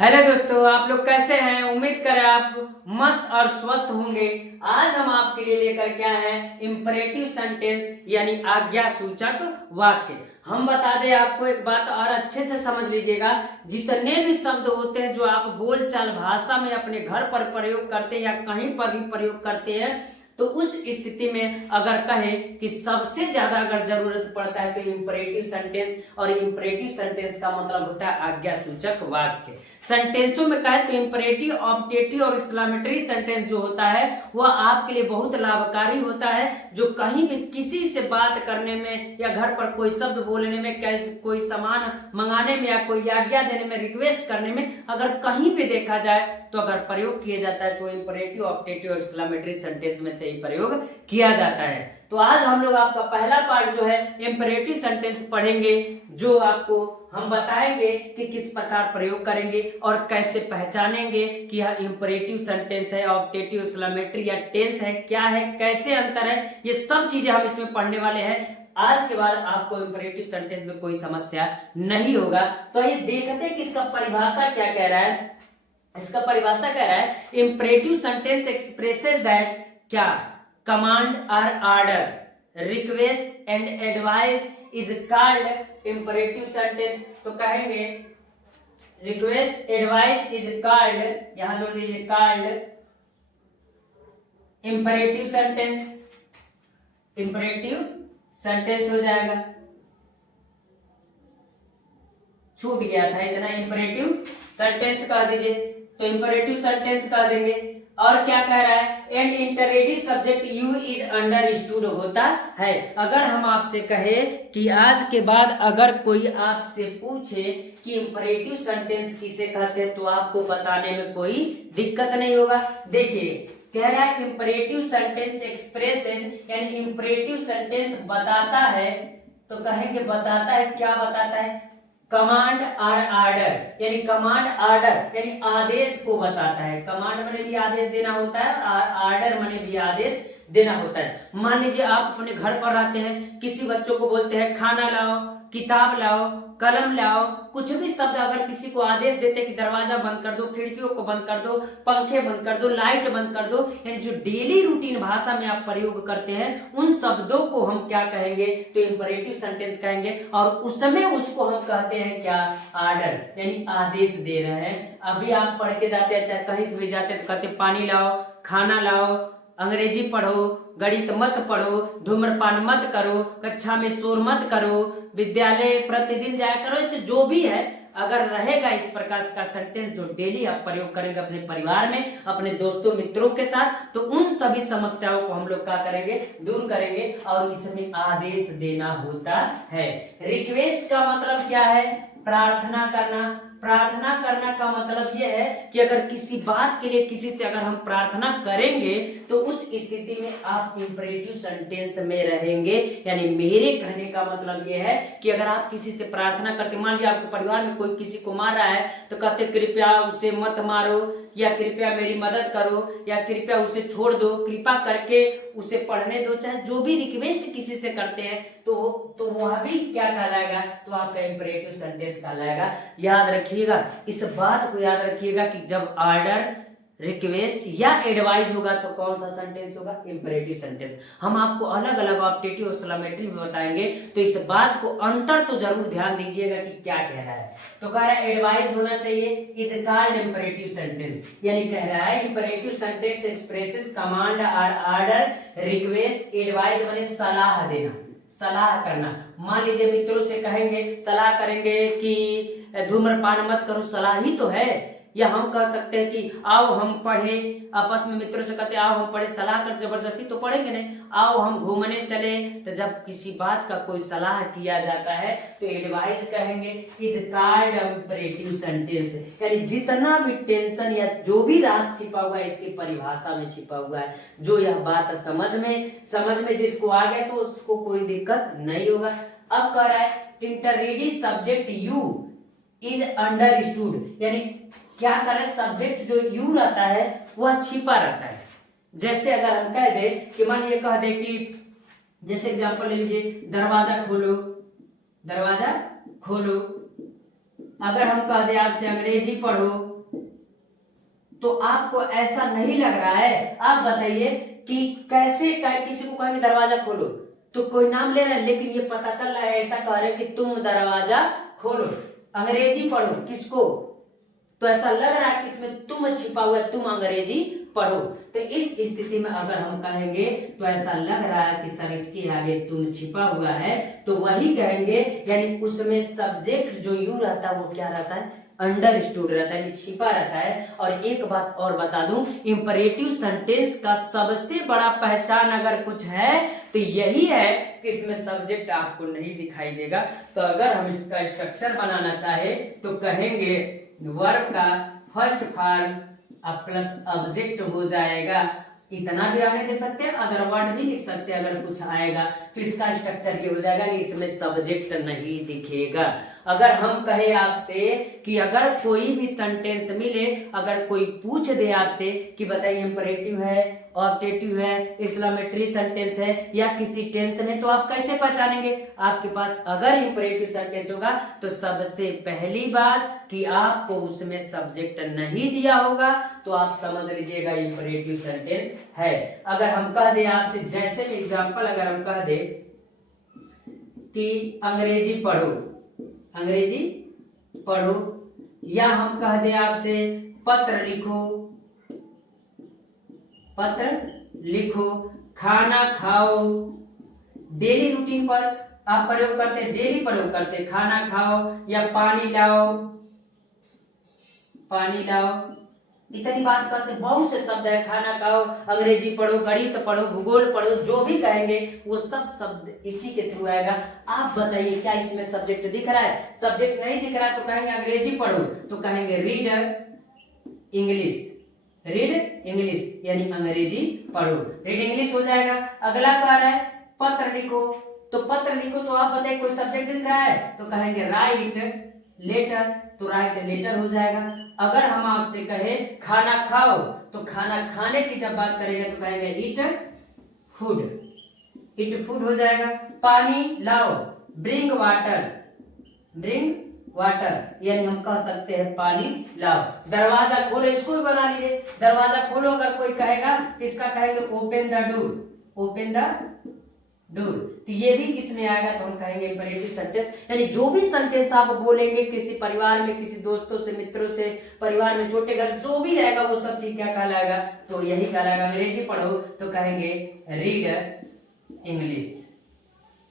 Hello दोस्तों, आप लोग कैसे हैं। उम्मीद करें आप मस्त और स्वस्थ होंगे। आज हम आपके लिए लेकर के आए हैं इंपरेटिव सेंटेंस यानी आज्ञा सूचक वाक्य। हम बता दें आपको एक बात और अच्छे से समझ लीजिएगा। जितने भी शब्द होते हैं जो आप बोलचाल भाषा में अपने घर पर प्रयोग करते हैं या कहीं पर भी प्रयोग करते हैं, तो उस स्थिति में अगर कहें कि सबसे ज्यादा अगर जरूरत पड़ता है तो इंपरेटिव सेंटेंस, और इंपरेटिव सेंटेंस का मतलब होता है आज्ञा सूचक वाक्य। सेंटेंसों में कहें तो इंपरेटिव, ऑब्जेक्टिव और एक्सक्लेमेटरी सेंटेंस जो होता है वह आपके लिए बहुत लाभकारी होता है। जो कहीं भी किसी से बात करने में या घर पर कोई शब्द बोलने में, कैसे कोई सामान मंगाने में या कोई आज्ञा देने में, रिक्वेस्ट करने में अगर कहीं भी देखा जाए तो अगर प्रयोग किया जाता है तो इंपरेटिव, ऑब्जेक्टिव और एक्सक्लेमेटरी सेंटेंस में से ही प्रयोग किया जाता है। तो आज हम लोग आपका पहला पार्ट जो है इंपरेटिव सेंटेंस पढ़ेंगे, जो आपको हम बताएंगे कि किस प्रकार प्रयोग करेंगे और कैसे पहचानेंगे कि यह इंपरेटिव सेंटेंस है, ऑब्जेक्टिव, एक्सक्लेमेटरी या टेंस है, क्या है, कैसे अंतर है, ये सब चीजें हम इसमें पढ़ने वाले हैं। आज के बाद आपको इंपरेटिव सेंटेंस में कोई समस्या नहीं होगा। तो ये देखते हैं कि इसका परिभाषा क्या कह रहा है। इसका परिभाषा कह रहा है इंपरेटिव सेंटेंस एक्सप्रेसेस दैट क्या कमांड और order, request and advice is called imperative sentence. तो कहेंगे रिक्वेस्ट एडवाइस इज कॉल्ड, यहां जोड़ दीजिए, called imperative sentence. Imperative sentence हो जाएगा, छूट गया था इतना, इंपरेटिव सेंटेंस कह दीजिए। तो इंपरेटिव सेंटेंस कह देंगे। और क्या कह रहा है, and interactive subject you is understood होता है। अगर हम आपसे कहे कि आज के बाद अगर कोई आपसे पूछे कि इंपरेटिव सेंटेंस किसे कहते हैं तो आपको बताने में कोई दिक्कत नहीं होगा। देखिए कह रहा है इंपरेटिव सेंटेंस एक्सप्रेसेस, यानी इंपरेटिव सेंटेंस बताता है। तो कहेंगे बताता है, क्या बताता है, कमांड और ऑर्डर, यानी कमांड ऑर्डर यानी आदेश को बताता है। कमांड माने भी आदेश देना होता है और ऑर्डर माने भी आदेश देना होता है। मान लीजिए आप अपने घर पर रहते हैं, किसी बच्चों को बोलते हैं खाना लाओ, किताब लाओ, कलम लाओ, कुछ भी शब्द अगर किसी को आदेश देते कि दरवाजा बंद कर दो, खिड़कियों को बंद कर दो, पंखे बंद कर दो, लाइट बंद कर दो, यानी जो डेली रूटीन भाषा में आप प्रयोग करते हैं उन शब्दों को हम क्या कहेंगे, तो इंपरेटिव सेंटेंस कहेंगे। और उस समय उसको हम कहते हैं क्या, ऑर्डर, यानी आदेश दे रहे हैं। अभी आप पढ़ के जाते हैं, चाहे कहीं से भी जाते हैं तो कहते पानी लाओ, खाना लाओ, अंग्रेजी पढ़ो, गणित मत पढ़ो, धूम्रपान मत करो, कक्षा में शोर मत करो, विद्यालय प्रतिदिन जाया करो, जो भी है अगर रहेगा इस प्रकार का सेंटेंस जो डेली आप प्रयोग करेंगे अपने परिवार में, अपने दोस्तों मित्रों के साथ, तो उन सभी समस्याओं को हम लोग क्या करेंगे, दूर करेंगे। और इसमें आदेश देना होता है। रिक्वेस्ट का मतलब क्या है, प्रार्थना करना। प्रार्थना करना का मतलब यह है कि अगर किसी बात के लिए किसी से अगर हम प्रार्थना करेंगे तो उस स्थिति में आप इंपरेटिव सेंटेंस में रहेंगे। यानी मेरे कहने का मतलब यह है कि अगर आप किसी से प्रार्थना करते, मान लीजिए आपके परिवार में कोई किसी को मार रहा है तो कहते कृपया उसे मत मारो, या कृपया मेरी मदद करो, या कृपया उसे छोड़ दो, कृपा करके उसे पढ़ने दो, चाहे जो भी रिक्वेस्ट किसी से करते हैं तो वह भी क्या कहलाएगा, तो आपका इंपरेटिव सेंटेंस कहलाएगा। याद रखिएगा, इस बात को याद रखिएगा कि जब ऑर्डर, रिक्वेस्ट या एडवाइस होगा तो कौन सा सेंटेंस होगा, इंपरेटिव सेंटेंस। हम आपको अलग अलग ऑब्जेक्टिव और एक्सक्लेमेटरी में बताएंगे, तो इस बात को अंतर तो जरूर ध्यान दीजिएगा कि क्या कह रहा है। तो कह रहा है एडवाइस होना चाहिए, इज कॉल्ड इंपरेटिव सेंटेंस, यानी कह रहा है इंपरेटिव सेंटेंस एक्सप्रेसेस कमांड और ऑर्डर, रिक्वेस्ट, एडवाइस माने सलाह देना, सलाह करना। मान लीजिए मित्रों से कहेंगे, सलाह करेंगे कि धूम्रपान मत करो, सलाह ही तो है। या हम कह सकते हैं कि आओ हम पढ़े, आपस में मित्रों से कहते आओ हम पढ़े, सलाह कर, जबरदस्ती तो पढ़ेंगे नहीं। आओ हम घूमने चले, तो जब किसी बात का कोई सलाह किया जाता है तो एडवाइस कहेंगे, इज कॉल्ड इंपरेटिव सेंटेंस। यानी जितना भी टेंशन या जो भी राज छिपा हुआ है इसकी परिभाषा में छिपा हुआ है। जो यह बात समझ में जिसको आ गया तो उसको कोई दिक्कत नहीं होगा। अब कह रहा है इंटरेडी सब्जेक्ट यू इज अंडरस्टूड, यानी क्या करे, सब्जेक्ट जो यू रहता है वह छिपा रहता है। जैसे अगर हम कह दे कि मान ये कह दे कि, जैसे एग्जांपल ले लीजिए, दरवाजा खोलो, दरवाजा खोलो, अगर हम कह दें आपसे अंग्रेजी पढ़ो तो आपको ऐसा नहीं लग रहा है, आप बताइए कि कैसे किसी को कहेंगे दरवाजा खोलो तो कोई नाम ले रहा है, लेकिन ये पता चल रहा है ऐसा कह रहे हैं कि तुम दरवाजा खोलो। अंग्रेजी पढ़ो किसको, तो ऐसा लग रहा है कि इसमें तुम छिपा हुआ है, तुम अंग्रेजी पढ़ो। तो इस स्थिति में अगर हम कहेंगे तो ऐसा लग रहा है कि सर इसके आगे तुम छिपा हुआ है, तो वही कहेंगे, यानी उसमें सब्जेक्ट जो यू रहता है वो क्या रहता है, अंडरस्टूड रहता है, छिपा रहता है। और एक बात और बता दूं, इंपरेटिव सेंटेंस का सबसे बड़ा पहचान अगर कुछ है तो यही है कि इसमें सब्जेक्ट आपको नहीं दिखाई देगा। तो अगर हम इसका स्ट्रक्चर बनाना चाहे तो कहेंगे वर्ब का फर्स्ट फॉर्म अब प्लस ऑब्जेक्ट हो जाएगा, इतना भी रहने दे सकते हैं, अदर वर्ड भी लिख सकते हैं अगर कुछ आएगा, तो इसका स्ट्रक्चर ये हो जाएगा, इसमें सब्जेक्ट नहीं दिखेगा। अगर हम कहे आपसे कि अगर कोई भी सेंटेंस मिले, अगर कोई पूछ दे आपसे कि बताइए इंपरेटिव है, ऑब्जेक्टिव है, एक्सक्लेमेटरी सेंटेंस है या किसी टेंस में, तो आप कैसे पहचानेंगे? आपके पास अगर इंपरेटिव सेंटेंस होगा तो सबसे पहली बात कि आपको उसमें सब्जेक्ट नहीं दिया होगा, तो आप समझ लीजिएगा इंपरेटिव सेंटेंस है। अगर हम कह दे आपसे, जैसे में एग्जांपल अगर हम कह दे कि अंग्रेजी पढ़ो, अंग्रेजी पढ़ो, या हम कह दे आपसे पत्र लिखो, पत्र लिखो, खाना खाओ, डेली रूटीन पर आप प्रयोग करते, डेली प्रयोग करते, खाना खाओ या पानी लाओ, पानी लाओ, इतनी बात कर से बहुत से शब्द है, खाना खाओ, अंग्रेजी पढ़ो, गणित पढ़ो, भूगोल पढ़ो, जो भी कहेंगे वो सब शब्द इसी के थ्रू आएगा। आप बताइए क्या इसमें सब्जेक्ट दिख रहा है? सब्जेक्ट नहीं दिख रहा है तो कहेंगे अंग्रेजी पढ़ो, तो कहेंगे रीड इंग्लिश, रीड इंग्लिश यानी अंग्रेजी पढ़ो, रीड इंग्लिश हो जाएगा। अगला कह रहा है पत्र लिखो, तो पत्र लिखो तो आप बताइए कोई सब्जेक्ट दिख रहा है, तो कहेंगे राइट लेटर, तो राइट लेटर हो जाएगा। अगर हम आपसे कहे खाना खाओ, तो खाना खाने की जब बात करेंगे तो कहेंगे ईट फूड, ईट फूड हो जाएगा। पानी लाओ, ब्रिंग वाटर, ब्रिंग वाटर यानी हम कह सकते हैं पानी लाओ। दरवाजा खोलो, इसको भी बना लीजिए, दरवाजा खोलो अगर कोई कहेगा तो इसका कहेंगे open the door, open the door, तो ये भी किसमें आएगा, तो हम कहेंगे इंपरेटिव सेंटेंस। यानी जो भी सेंटेंस आप बोलेंगे किसी परिवार में, किसी दोस्तों से, मित्रों से, परिवार में, छोटे घर, जो भी रहेगा वो सब चीज क्या कहलाएगा, तो यही कहलाएगा। अंग्रेजी पढ़ो तो कहेंगे रीड इंग्लिश,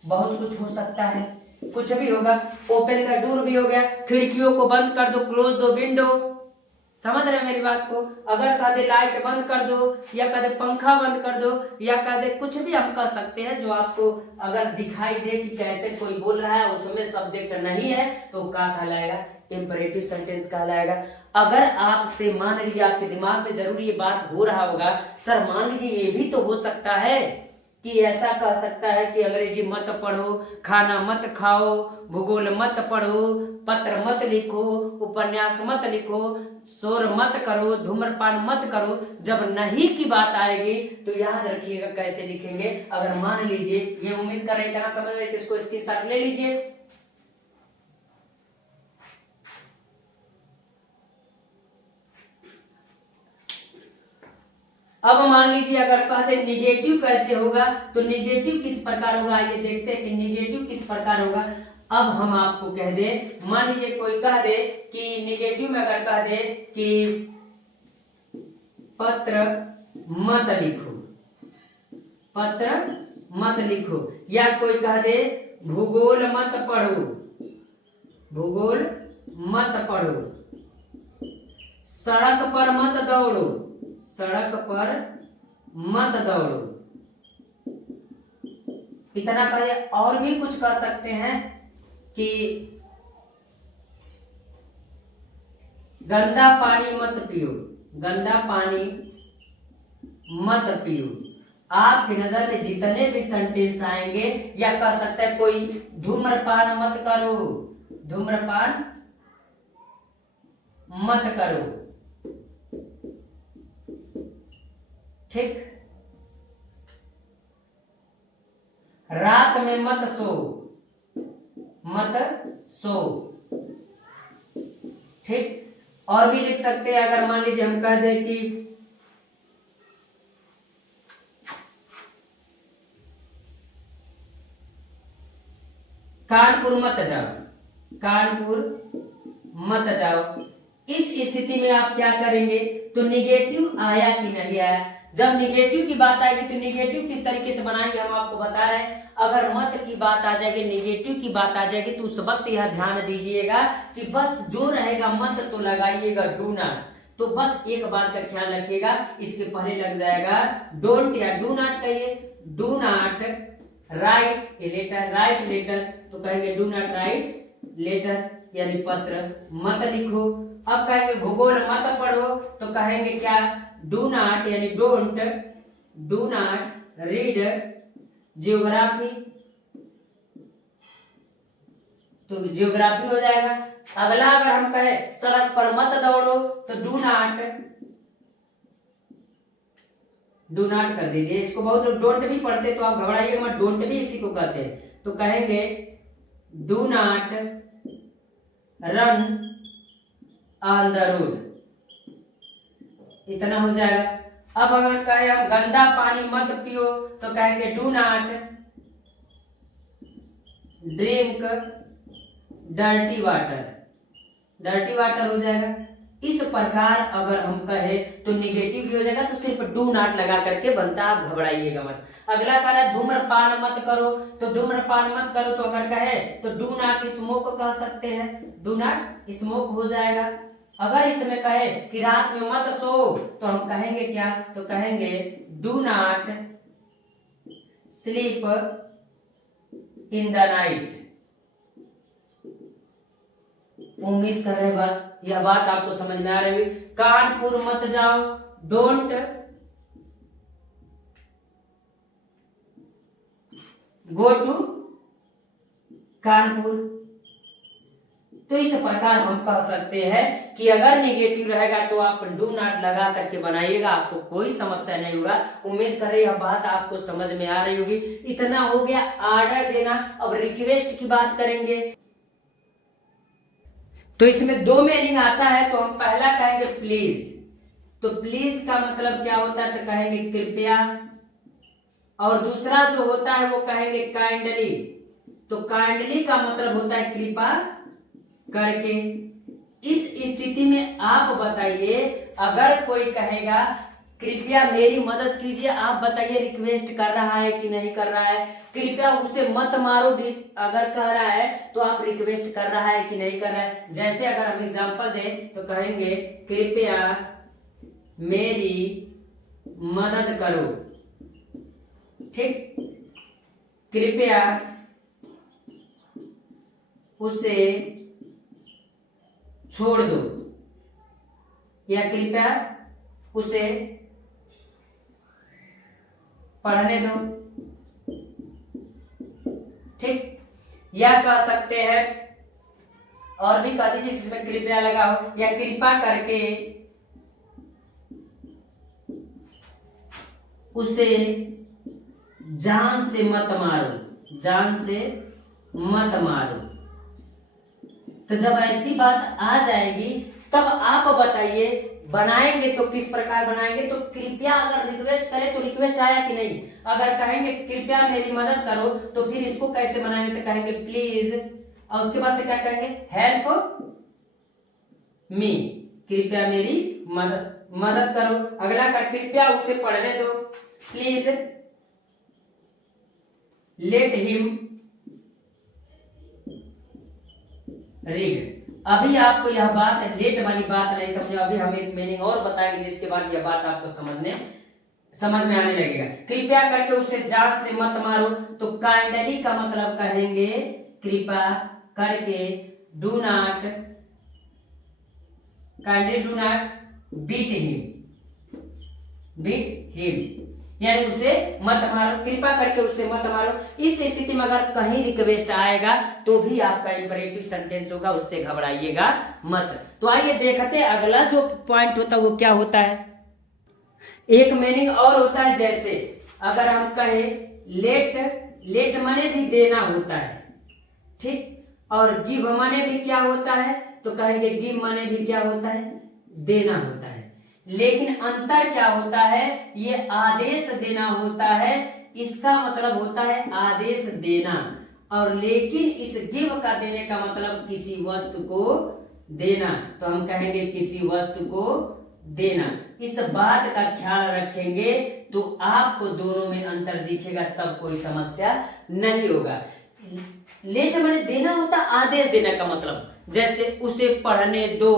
बहुत कुछ हो सकता है, कुछ भी होगा। ओपन द डोर भी हो गया, खिड़कियों को बंद कर दो, क्लोज दो विंडो, समझ रहे मेरी बात को? अगर कह दे लाइट बंद कर दो, या कह दे पंखा बंद कर दो, या कह दे कुछ भी हम कह सकते हैं जो आपको अगर दिखाई दे कि कैसे कोई बोल रहा है, उसमें सब्जेक्ट नहीं है, तो क्या कहलाएगा, इंपरेटिव सेंटेंस कहलाएगा। अगर आपसे मान लीजिए आपके दिमाग में जरूर ये बात हो रहा होगा, सर मान लीजिए ये भी तो हो सकता है कि ऐसा कह सकता है कि अंग्रेजी मत पढ़ो, खाना मत खाओ, भूगोल मत पढ़ो, पत्र मत लिखो, उपन्यास मत लिखो, शोर मत करो, धूम्रपान मत करो। जब नहीं की बात आएगी तो याद रखिएगा कैसे लिखेंगे। अगर मान लीजिए, ये उम्मीद कर रहे थे समझ रहे थे, इसको स्क्रीनशॉट ले लीजिए। अब मान लीजिए अगर कहते निगेटिव कैसे होगा, तो निगेटिव किस प्रकार होगा, आइए देखते हैं कि निगेटिव किस प्रकार होगा। अब हम आपको कह दे, मान लीजिए कोई कह दे कि निगेटिव में अगर कह दे कि पत्र मत लिखो, पत्र मत लिखो, या कोई कह दे भूगोल मत पढ़ो, भूगोल मत पढ़ो, सड़क पर मत दौड़ो, सड़क पर मत दौड़ो, इतना करिए। और भी कुछ कह सकते हैं कि गंदा पानी मत पियो, गंदा पानी मत पियो। आपकी नजर में जितने भी सेंटेंस आएंगे, या कह सकता है कोई धूम्रपान मत करो, धूम्रपान मत करो, ठीक। रात में मत सो, मत सो, ठीक। और भी लिख सकते हैं, अगर मान लीजिए हम कह दें कि कानपुर मत जाओ, कानपुर मत जाओ। इस स्थिति में आप क्या करेंगे, तो निगेटिव आया कि नहीं आया। जब निगेटिव की बात आएगी तो निगेटिव किस तरीके से बनाएंगे हम आपको बता रहे हैं। अगर मत की बात आ जाएगी, निगेटिव की बात आ जाएगी, तो उस वक्त यह ध्यान दीजिएगा कि बस जो रहेगा मत तो लगाइएगा डू नॉट। तो बस एक बात का ख्याल रखिएगा, इसके पहले लग जाएगा डोंट या डू नॉट कहिए, do not write a letter, write letter, तो कहेंगे डू नॉट राइट लेटर यानी पत्र, मत लिखो। अब कहेंगे भूगोल मत पढ़ो, तो कहेंगे क्या, डू नॉट यानी don't, do not read geography, तो जियोग्राफी हो जाएगा। अगला अगर हम कहें सड़क पर मत दौड़ो, तो डू नॉट कर दीजिए। इसको बहुत लोग डोंट भी पढ़ते, तो आप घबराइएगा मत, डोंट भी इसी को कहते हैं। तो कहेंगे do not run on the road, इतना हो जाएगा। अब अगर कहें हम गंदा पानी मत पियो, तो कहेंगे do not drink dirty water, dirty water हो जाएगा। इस प्रकार अगर हम कहें तो निगेटिव भी हो जाएगा, तो सिर्फ डू नॉट लगा करके बनता, आप घबराइएगा मत। अगला कह रहा है धूम्रपान मत करो, तो धूम्रपान मत करो, तो अगर कहे तो डू नॉट स्मोक कह सकते हैं, डू नॉट स्मोक हो जाएगा। अगर इसमें कहे कि रात में मत सो, तो हम कहेंगे क्या, तो कहेंगे do not sleep in the night. उम्मीद कर रहे बात, यह बात आपको समझ में आ रही है। कानपुर मत जाओ, डोंट गो टू कानपुर। तो इस प्रकार हम कह सकते हैं कि अगर नेगेटिव रहेगा तो आप डू नॉट लगा करके बनाइएगा, आपको कोई समस्या नहीं होगा। उम्मीद कर रहे यह बात आपको समझ में आ रही होगी। इतना हो गया ऑर्डर देना। अब रिक्वेस्ट की बात करेंगे, तो इसमें दो मीनिंग आता है। तो हम पहला कहेंगे प्लीज, तो प्लीज का मतलब क्या होता है, तो कहेंगे कृपया। और दूसरा जो होता है वो कहेंगे काइंडली, तो काइंडली का मतलब होता है कृपा करके। इस स्थिति में आप बताइए, अगर कोई कहेगा कृपया मेरी मदद कीजिए, आप बताइए रिक्वेस्ट कर रहा है कि नहीं कर रहा है। कृपया उसे मत मारो अगर कह रहा है, तो आप रिक्वेस्ट कर रहा है कि नहीं कर रहा है। जैसे अगर हम एग्जांपल दें तो कहेंगे कृपया मेरी मदद करो, ठीक, कृपया उसे छोड़ दो, या कृपया उसे पढ़ने दो, ठीक। या कह सकते हैं और भी कह दीजिए जिसमें कृपया लगा हो, या कृपा करके उसे जान से मत मारो, जान से मत मारो। तो जब ऐसी बात आ जाएगी तब आप बताइए बनाएंगे तो किस प्रकार बनाएंगे। तो कृपया अगर रिक्वेस्ट करें तो रिक्वेस्ट आया कि नहीं। अगर कहेंगे कृपया मेरी मदद करो, तो फिर इसको कैसे बनाएंगे, तो कहेंगे प्लीज, और उसके बाद से क्या कहेंगे हेल्प मी, कृपया मेरी मदद करो। अगला कर कृपया उसे पढ़ने दो, प्लीज लेट हिम रीड। अभी आपको यह बात लेट वाली बात नहीं समझ, अभी हम एक मीनिंग और बताएंगे जिसके बाद यह बात आपको समझ में आने लगेगा। कृपया करके उसे जान से मत मारो, तो काइंडली का मतलब कहेंगे कृपा करके, do not kindly do not beat him, यानी उसे मत मारो, कृपा करके उसे मत मारो। इस स्थिति में अगर कहीं रिक्वेस्ट आएगा तो भी आपका इंपरेटिव सेंटेंस होगा, उससे घबराइएगा मत। तो आइए देखते हैं अगला जो पॉइंट होता है वो क्या होता है। एक मीनिंग और होता है, जैसे अगर हम कहें लेट मने भी देना होता है, ठीक, और गिव मने भी क्या होता है, तो कहेंगे गिव माने भी क्या होता है, देना होता है। लेकिन अंतर क्या होता है, ये आदेश देना होता है, इसका मतलब होता है आदेश देना, और लेकिन इस गिव का देने का मतलब किसी वस्तु को देना, तो हम कहेंगे किसी वस्तु को देना। इस बात का ख्याल रखेंगे तो आपको दोनों में अंतर दिखेगा, तब कोई समस्या नहीं होगा। लेट माने देना होता आदेश देने का मतलब, जैसे उसे पढ़ने दो,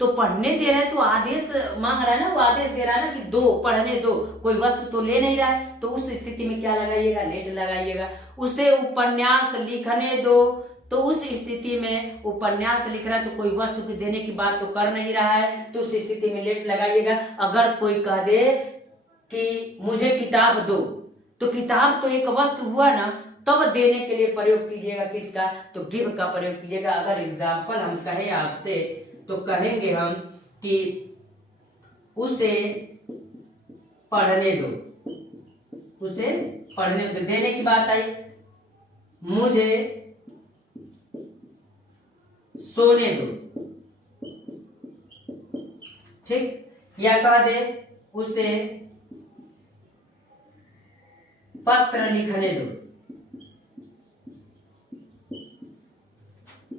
तो पढ़ने दे रहा है तो आदेश मांग रहा है ना, वो आदेश दे रहा है ना कि दो, पढ़ने दो, कोई वस्तु तो ले नहीं रहा है, तो उस स्थिति में क्या लगाइएगा, लेट लगाइएगा। उसे उपन्यास लिखने दो, तो उस स्थिति में उपन्यास लिख रहा है तो कोई वस्तु की देने की बात तो कर नहीं रहा है, तो उस स्थिति में लेट लगाइएगा। अगर कोई कह दे कि मुझे किताब दो, तो किताब तो एक वस्तु हुआ ना, तब देने के लिए प्रयोग कीजिएगा किसका, तो गिव का प्रयोग कीजिएगा। अगर एग्जाम्पल हम कहें आपसे, तो कहेंगे हम कि उसे पढ़ने दो, उसे पढ़ने दो, देने की बात आई, मुझे सोने दो, ठीक। या कह दे उसे पत्र लिखने दो।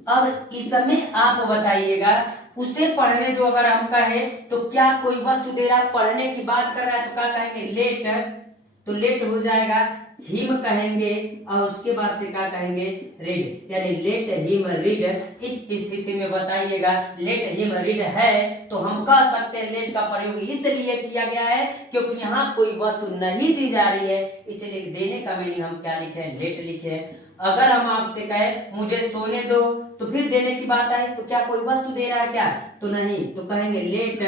अब इसमें आप बताइएगा, उसे पढ़ने दो अगर हम कहें तो क्या कोई वस्तु दे रहा है, पढ़ने की बात कर रहा है, तो क्या कहेंगे, लेट, तो लेट हो जाएगा, हिम कहेंगे, और उसके बाद से क्या कहेंगे, रीड, यानी लेट हिम रीड। इस स्थिति में बताइएगा लेट हिम रीड है, तो हम कह सकते हैं लेट का प्रयोग इसलिए किया गया है क्योंकि यहाँ कोई वस्तु नहीं दी जा रही है, इसलिए देने का मीनिंग हम क्या लिखे हैं, लेट लिखे हैं। अगर हम आपसे कहें मुझे सोने दो, तो फिर देने की बात आई, तो क्या कोई वस्तु दे रहा है क्या, तो नहीं, तो कहेंगे लेट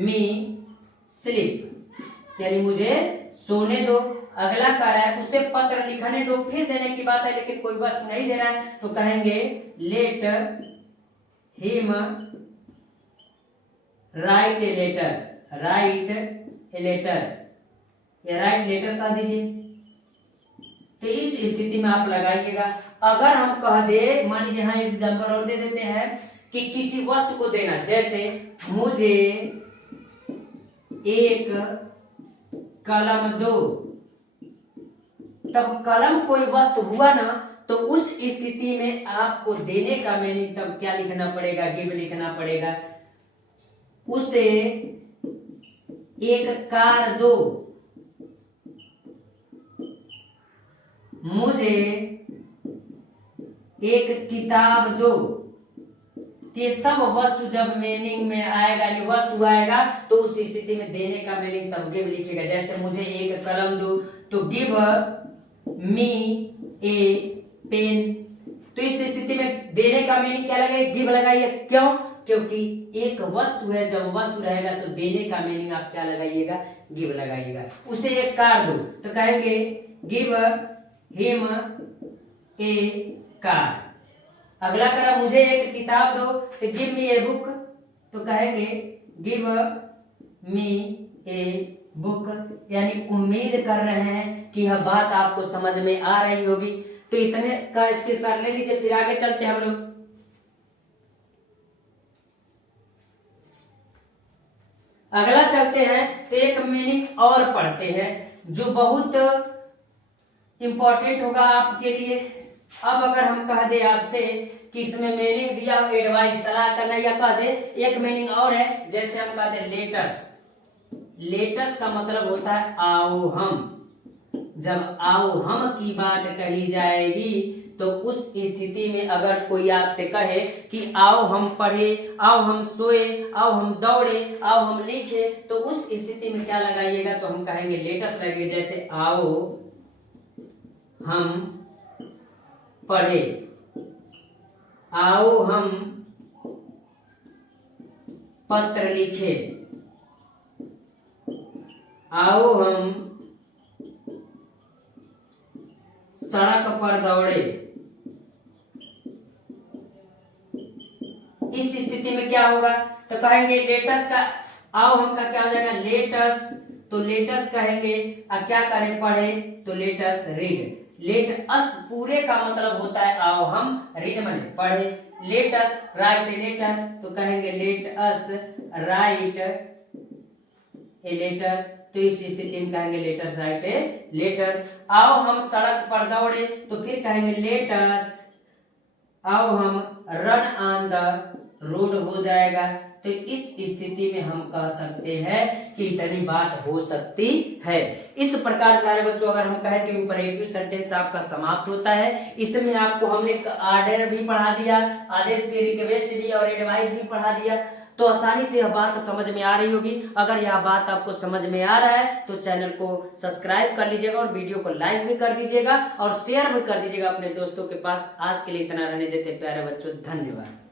मी स्लीप, यानी मुझे सोने दो। अगला कह रहा है उसे पत्र लिखने दो, फिर देने की बात है, लेकिन कोई वस्तु नहीं दे रहा है, तो कहेंगे let him write a letter, write a letter, या राइट लेटर कह दीजिए। तो इस स्थिति में आप लगाइएगा। अगर हम कह दे, मान लीजिए यहाँ एग्जाम्पल और दे देते हैं कि किसी वस्तु को देना, जैसे मुझे एक कलम दो, तब कलम कोई वस्तु हुआ ना, तो उस स्थिति में आपको देने का मीनिंग तब क्या लिखना पड़ेगा, गिव लिखना पड़ेगा। उसे एक कार दो, मुझे एक किताब दो। ये सब वस्तु जब मीनिंग में आएगा, यानी वस्तु आएगा, तो उस स्थिति में देने का मीनिंग तब गिव लिखेगा। जैसे मुझे एक कलम दो, तो गिव मी ए पेन, तो इस स्थिति में देने का मीनिंग क्या लगाइए, गिव लगाइए। क्यों, क्योंकि एक वस्तु है, जब वस्तु रहेगा तो देने का मीनिंग आप क्या लगाइएगा, गिव लगाइएगा। उसे एक कार दो, तो कहेंगे गिव हिम ए कार। अगला करा मुझे एक किताब दो, तो गिव मी ए बुक, तो कहेंगे गिव मी ए बुक, यानी उम्मीद कर रहे हैं कि यह बात आपको समझ में आ रही होगी। तो इतने का इसके साथ ले लीजिए, फिर आगे चलते हैं हम लोग। अगला चलते हैं, तो एक मीनिंग और पढ़ते हैं जो बहुत इंपॉर्टेंट होगा आपके लिए। अब अगर हम कह दे आपसे कि इसमें मीनिंग दिया हो, एडवाइस सलाह करना, या कह दे एक मीनिंग और है, जैसे हम कह दे लेटस, लेटस का मतलब होता है आओ हम। जब आओ हम की बात कही जाएगी, तो उस स्थिति में अगर कोई आपसे कहे कि आओ हम पढ़े, आओ हम सोए, आओ हम दौड़े, आओ हम लिखे, तो उस स्थिति में क्या लगाइएगा, तो हम कहेंगे लेटस लगेगा। जैसे आओ हम पढ़े, आओ हम पत्र लिखे, आओ हम सड़क पर दौड़े। इस स्थिति में क्या होगा, तो कहेंगे लेटस का आओ हम का क्या हो जाएगा, लेटस, तो लेटस कहेंगे, और क्या करें, पढ़े, तो लेटस रीड। लेट अस पूरे का मतलब होता है आओ हम, रीड माने पढ़े, let us write a letter, तो कहेंगे let us write a letter, तो इस स्थिति में कहेंगे let us write a letter. आओ हम सड़क पर दौड़े, तो फिर कहेंगे लेट अस, आओ हम रन ऑन द रोड हो जाएगा, तो इस स्थिति में हम कह सकते हैं कि इतनी बात हो सकती है। इस प्रकार प्यारे बच्चों अगर हम कहें तो इंपरेटिव सेंटेंस आपका समाप्त होता है। इसमें आपको हमने ऑर्डर भी पढ़ा दिया, आदेश भी, रिक्वेस्ट भी और एडवाइस भी पढ़ा दिया, तो आसानी से यह बात समझ में आ रही होगी। अगर यह बात आपको समझ में आ रहा है तो चैनल को सब्सक्राइब कर लीजिएगा और वीडियो को लाइक भी कर दीजिएगा और शेयर भी कर दीजिएगा अपने दोस्तों के पास। आज के लिए इतना रहने देते प्यारे बच्चों, धन्यवाद।